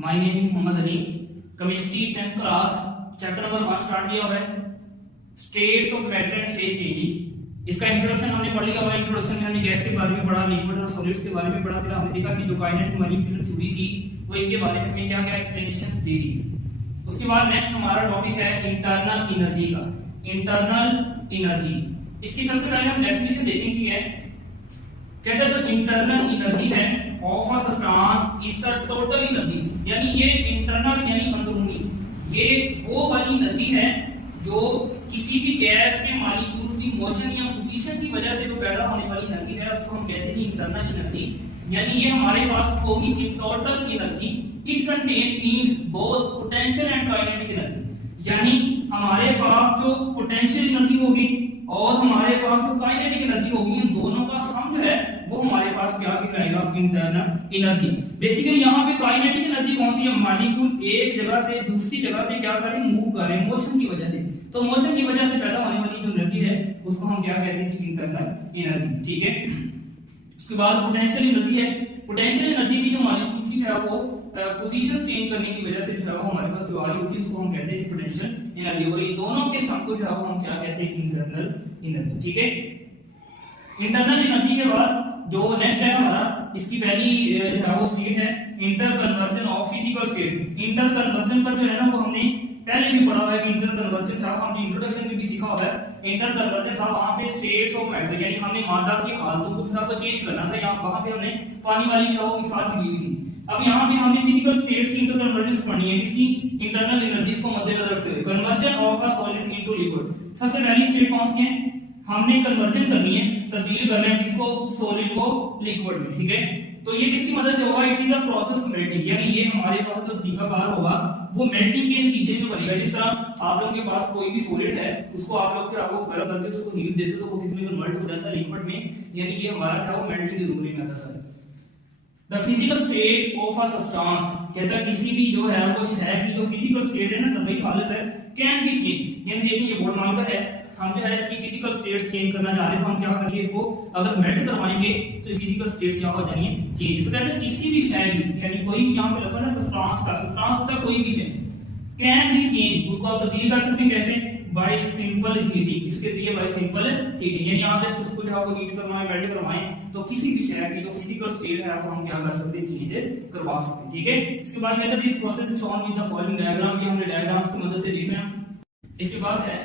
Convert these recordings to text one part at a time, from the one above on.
My name is Mohammed Ali. Chemistry 10th class chapter number 1 start किया हुआ है, states of matter and phase changes. इसका introduction हमने पढ़ लिया हुआ है। इंट्रोडक्शन में हमने गैस के बारे में पढ़ा, लिक्विड और सॉलिड्स के बारे में पढ़ा। फिर हमने देखा कि जो काइनेटिक मॉलिक्यूलर थ्योरी थी वो इनके बारे में हमें क्या क्या एक्सप्लेनेशंस दे दी। उसके बाद नेक्स्ट हमारा टॉपिक है इंटरनल एनर्जी का। इंटरनल एनर्जी, इसकी सबसे पहले हम डेफिनेशन देखेंगे है। कहते हैं जो इंटरनल एनर्जी है of a substance is the total energy, यानी ये इंटरनल यानी अंदरूनी, ये वो वाली एनर्जी है जो किसी भी गैस के मॉलिक्यूल्स की मोशन या पोजीशन की वजह से जो पैदा होने वाली एनर्जी है उसको हम कहते हैं इंटरनल एनर्जी। यानी ये हमारे पास होगी in total energy. It contain means both potential and kinetic energy, यानी हमारे पास जो पोटेंशियल एनर्जी होगी और हमारे पास जो काइनेटिक एनर्जी होगी, इन दोनों का सम जो है वो हमारे पास क्या कहलाएगा, इंटरनल एनर्जी। बेसिकली यहाँ पे काइनेटिक एनर्जी कौन सी है, मॉलिक्यूल एक जगह से दूसरी जगह पे क्या करें, मूव करें मोशन की वजह से। तो मोशन की वजह से पैदा होने वाली जो एनर्जी है उसको हम क्या कहते हैं, इंटरनल एनर्जी। ठीक है। उसके बाद पोटेंशियल एनर्जी है। पोटेंशियल एनर्जी की जो मॉलिक्यूल की है वो पोजीशन चेंज करने की वजह से जो है वो हमारे पास जो आ रही होती है उसको हम कहते हैं पोटेंशियल एनर्जी। और ये दोनों के सम को जो है वो हम क्या कहते हैं, इंटरनल एनर्जी। ठीक है। इंटरनल एनर्जी के बाद जो नेक्स्ट है हमारा, इसकी पहली जो है वो स्टेट है inter conversion of physical state. Inter conversion का जो है ना वो हमने पहले भी पढ़ा हुआ है कि इंटर कन्वर्जन था, हमने इंट्रोडक्शन में भी सीखा हुआ है। इंटर कन्वर्जन था वहां पे स्टेट्स ऑफ मैटर, यानी हमने मादा की हालतों को थोड़ा चेंज करना था। यहाँ वहां पे हमने पानी वाली जो मिसाल भी दी हुई थी। अब यहाँ पे हमने फिजिकल स्टेट्स की इंटर कन्वर्जन पढ़नी है, इसकी इंटरनल एनर्जीज को मद्देनजर रखते हुए। Conversion of a solid into liquid, सबसे पहली स्टेट कौन सी है, हमने कन्वर्जन करनी है, तब्दील करना है किसको, सॉलिड को लिक्विड में। ठीक है। तो ये किसकी मदद से होगा, it is a process melting, यानी ये हमारे पास जो तरीकाकार होगा वो मेल्टिंग के नतीजे में बनेगा। जिस तरह आप लोगों के पास कोई भी सॉलिड है उसको आप लोग क्या वो गर्म करते हो, उसको हीट देते हो तो वो किस में कन्वर्ट हो जाता है, लिक्विड में। यानी ये हमारा क्या वो मेल्टिंग के रूप में आता है। The physical state of a substance, कहता है किसी भी जो है वो शय की जो फिजिकल स्टेट है ना, तभी हालत है, कैन बी चेंज। यानी देखिए ये बोर्ड मार्कर है, हम जो है इसकी फिजिकल स्टेट चेंज करना चाह रहे हैं तो हम क्या करेंगे, इसको अगर मेल्ट करवाएंगे तो इसकी फिजिकल स्टेट क्या हो जाएगी, चेंज। तो कहते हैं किसी भी शय की, यानी कोई भी यहाँ पे लफज है सब्सटेंस का, सब्सटेंस होता है कोई भी शय, कैन बी चेंज, उसको आप तब्दील कर सकते हैं कैसे, बाय सिंपल हीटिंग। इसके लिए बाय सिंपल हीटिंग, यानी आप जस्ट उसको जो है वो हीट करवाएं, मेल्ट करवाएं तो किसी भी शय की जो फिजिकल स्टेट है वो हम क्या कर सकते हैं, चेंज करवा सकते हैं। ठीक है। इसके बाद कहते हैं this process is shown with the following diagram, ये हमने डायग्राम्स की मदद से देखना है। इसके बाद है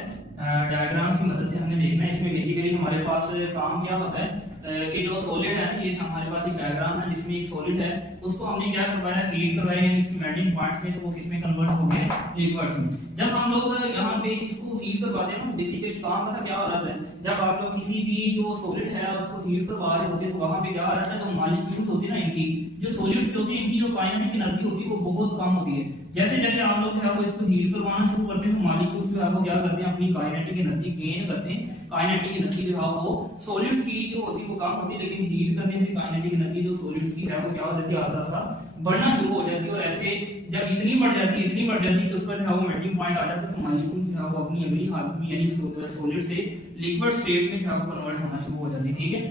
डायग्राम की मदद से हमने देखना है। इसमें बेसिकली हमारे पास काम क्या होता है कि जो सॉलिड है, ये हमारे पास एक डायग्राम है जिसमें एक सॉलिड है, उसको हमने क्या करवाया, हीट करवाया, यानी इसके मेल्टिंग पॉइंट में, तो वो किसमें कन्वर्ट हो गया, लिक्विड्स में। जब हम लोग यहाँ पे इसको हीट करवाते हैं ना, बेसिकली काम पता क्या हो रहा है, जब आप लोग किसी भी जो सॉलिड है उसको हीट करवा रहे होते हैं तो वहां पे क्या हो रहा है, जो मॉलिक्यूल्स होते हैं ना इनकी, जो सॉलिड्स होती है इनकी जो काइनेटिक एनर्जी होती है वो बहुत कम होती है। जैसे जैसे आप लोग है वो इसको हीट करवाना शुरू करते हैं तो मॉलिक्यूल्स जो है वो क्या करते हैं, अपनी काइनेटिक एनर्जी गेन करते हैं। काइनेटिक एनर्जी जो है वो सॉलिड्स की जो होती है वो कम होती है, लेकिन हीट करने से काइनेटिक एनर्जी जो सॉलिड्स की है वो क्या हो जाती है, आस्ते आस्ते बढ़ना शुरू हो जाती है। और ऐसे जब इतनी बढ़ जाती है कि उसका जो है वो मेल्टिंग पॉइंट आ जाता है तो मॉलिक्यूल जो है वो अपनी अगली हालत में यानी सॉलिड से लिक्विड स्टेट में जो है वो कन्वर्ट होना शुरू हो जाती है। ठीक है।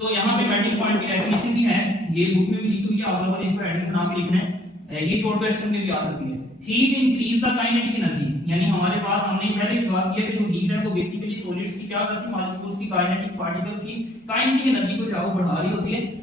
तो यहाँ पे मेल्टिंग पॉइंट की डेफिनेशन भी है, ये बुक में भी लिखी हुई है, आप लोगों ने इसको हेडिंग बना के लिखना है। ये शॉर्ट क्वेश्चन में भी आ सकती है। Heat increase the kinetic energy, यानी हमारे पास हमने पहले भी बात किया कि जो हीट है वो बेसिकली सॉलिड्स की क्या करती है, मॉलिक्यूल्स की काइनेटिक पार्टिकल की काइनेटिक एनर्जी को जो है वो बढ़ा रही होती है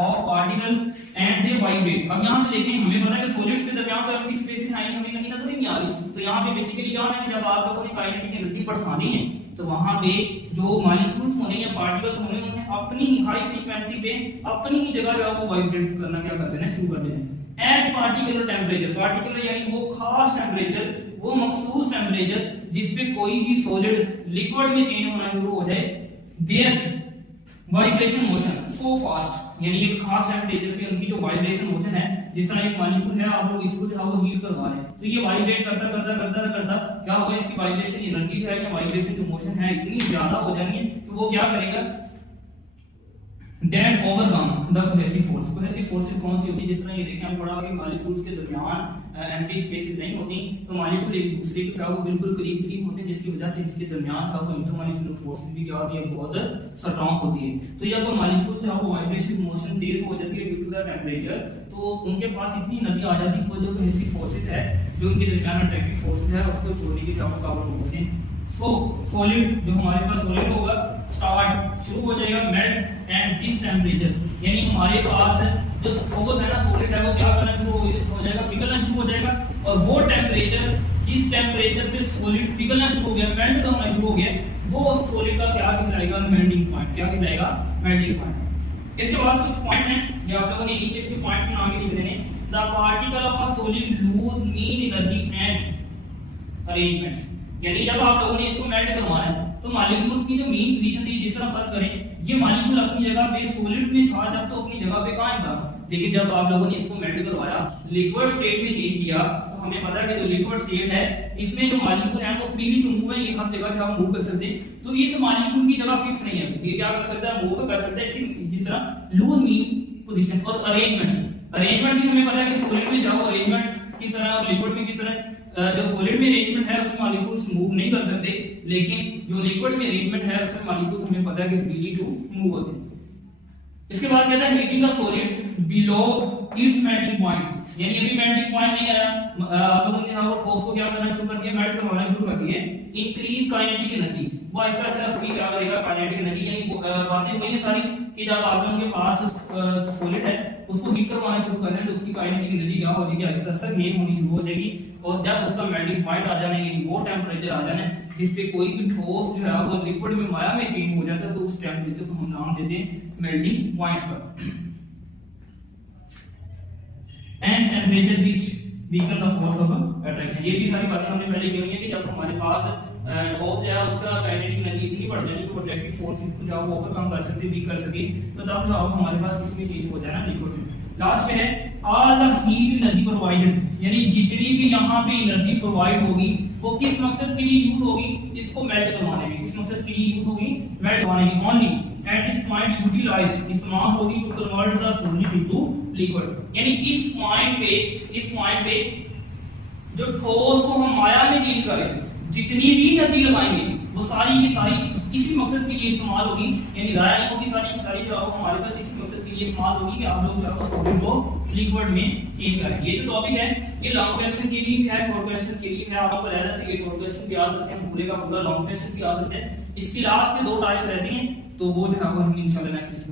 of particle and they vibrate. अब यहाँ पे देखिए हमें पता है कि सॉलिड्स के दरमियान तो अपनी स्पेस आएंगे, हमें कहीं नजर नहीं आ रही। तो यहाँ पे बेसिकली क्या है कि जब आप लोगों ने काइनेटिक एनर्जी बढ़ानी है तो वहां पे जो मॉलिक्यूल्स होने या पार्टिकल्स होने उन्हें अपनी ही हाई फ्रीक्वेंसी पे अपनी ही जगह जो है वो वाइब्रेट करना क्या कर देना शुरू कर देना एट पार्टिकुलर टेम्परेचर। पार्टिकुलर यानी वो खास टेम्परेचर, वो मखसूस टेम्परेचर जिस पे कोई भी सॉलिड लिक्विड में चेंज होना शुरू हो जाए, their vibration motion so fast, यानी एक खास टेम्परेचर पे उनकी जो वाइब्रेशन मोशन है, जिस तरह एक मॉलिक्यूल है आप लोग इसको जो है वो हीट करवा रहे हैं तो ये वाइब्रेट करता करता करता करता क्या होगा, इसकी वाइब्रेशन एनर्जी जो है या वाइब्रेशन जो मोशन है इतनी ज्यादा हो जानी है कि वो क्या करेगा, dead overcome the cohesive force. Cohesive forces कौन सी होती है, जिस तरह ये देखें हम पढ़ा कि मॉलिक्यूल्स के दरमियान एम्प्टी स्पेसेस नहीं होती तो मॉलिक्यूल एक दूसरे के वो बिल्कुल करीब करीब होते हैं, जिसकी वजह से इसके दरमियान था वो इंटरमॉलिक्यूलर फोर्स भी क्या होती है, बहुत स्ट्रांग होती है। तो जब मॉलिक्यूल था वो वाइब्रेशन मोशन तेज हो जाती है ड्यू टू द टेंपरेचर, तो उनके पास इतनी नदी आ जाती है, जो ऐसी फोर्सेस है जो उनके दरमियान अट्रैक्टिव फोर्सेस है उसको छोड़ने की काबू होते हैं। सो सॉलिड जो हमारे पास सॉलिड होगा स्टार्ट शुरू हो जाएगा मेल्ट एंड दिस टेम्परेचर, यानी हमारे पास जो फोकस है ना सॉलिड है वो क्या करना शुरू हो जाएगा, पिघलना शुरू हो जाएगा। और वो टेम्परेचर जिस टेम्परेचर पे सॉलिड पिघलना शुरू हो गया, मेल्ट होना शुरू हो गया, वो सॉलिड का क्या कहलाएगा, मेल्टिंग पॉइंट। क्या कहलाएगा, मेल्टिंग पॉइंट। इसके बाद कुछ पॉइंट्स हैं ये आप लोगों ने नीचे इसके पॉइंट्स में आगे लिख देने। The particle of a solid lose mean energy and arrangements, यानी जब आप लोगों ने इसको मेल्ट करवाना है तो मॉलिक्यूल्स की जो मीन पोजीशन थी, जिस तरह फर्क करें ये मॉलिक्यूल अपनी जगह पे सॉलिड में था जब तो अपनी जगह पे कहां था, लेकिन जब आप लोगों ने इसको मेल्ट करवाया लिक्विड स्टेट में चेंज किया तो हमें पता है कि जो लिक्विड स्टेट है इसमें जो मॉलिक्यूल है वो फ्रीली टू मूव है, ये हर जगह पे हम मूव कर सकते हैं। तो इस मॉलिक्यूल की जगह फिक्स नहीं है, ये क्या कर सकता है, मूव कर सकता है जिस तरह लूज मीन पोजीशन। और अरेंजमेंट भी हमें पता है कि सॉलिड में जाओ अरेंजमेंट किस तरह और लिक्विड में किस तरह। जो सॉलिड में अरेंजमेंट है उसमें मॉलिक्यूल्स मूव नहीं कर सकते, लेकिन जो लिक्विड में अरेंजमेंट है उसमें मॉलिक्यूल्स हमें पता है कि फ्रीली टू मूव होते हैं। इसके बाद कहता है heating the solid below it's melting point, यानी अभी मेल्टिंग पॉइंट नहीं आया, आप लोगों ने वो ठोस को क्या करना शुरू कर दिया, मेल्ट करवाना शुरू कर दिए। इंक्रीज काइनेटिक एनर्जी, वो ऐसा ऐसा उसकी क्या करेगा, काइनेटिक एनर्जी, यानी बातें वही है सारी कि जब आप लोगों के पास सॉलिड है उसको हीट करवाना शुरू कर रहे हैं तो उसकी काइनेटिक एनर्जी क्या हो जाएगी, ऐसा ऐसा गेन होनी शुरू हो जाएगी। और जब उसका मेल्टिंग पॉइंट आ जाने, यानी वो टेम्परेचर आ जाना जिस पे कोई भी ठोस जो है वो लिक्विड में माया में चेंज हो जाता है, तो उस टेम्परेचर को हम नाम देते हैं मेल्टिंग पॉइंट का। And temperature which weaken the force of attraction, ये भी सारी बातें हमने पहले की हुई है कि जब हमारे पास ठोस जो है उसका काइनेटिक एनर्जी इतनी बढ़ जाएगी कि अट्रैक्टिव फोर्स को जो वो ओवरकम कर सकते, वीक कर सके, तो तब जो हमारे पास इसमें चेंज हो जाए ना लिक्विड में। लास्ट में है all the heat energy provided, यानी जितनी भी यहाँ पे एनर्जी प्रोवाइड होगी वो किस मकसद के लिए यूज होगी, इसको मेल्ट करवाने में, किस मकसद के लिए यूज होगी, मेल्ट करवाने में। Only at this point utilize, इस्तेमाल होगी to convert the solid into liquid, यानी इस पॉइंट पे जो ठोस को हम माया में चेंज करें, जितनी भी एनर्जी लगाएंगे वो सारी की सारी इसी मकसद के लिए इस्तेमाल होगी, यानी राया नहीं होगी सारी की सारी जो हमारे पास इसी मकसद के लिए इस्तेमाल होगी कि आप लोग सॉलिड को लिक्विड में चेंज करें। ये जो टॉपिक है ये लॉन्ग क्वेश्चन के लिए भी है, शॉर्ट क्वेश्चन के लिए है, आपको पहले से ये शॉर्ट क्वेश्चन भी आ सकते हैं, पूरे का पूरा लॉन्ग क्वेश्चन भी आ सकते हैं। इसकी लास्ट में दो टाइप्स रहती हैं, तो वो जो है वो हम इंशाल्लाह नेक्स्ट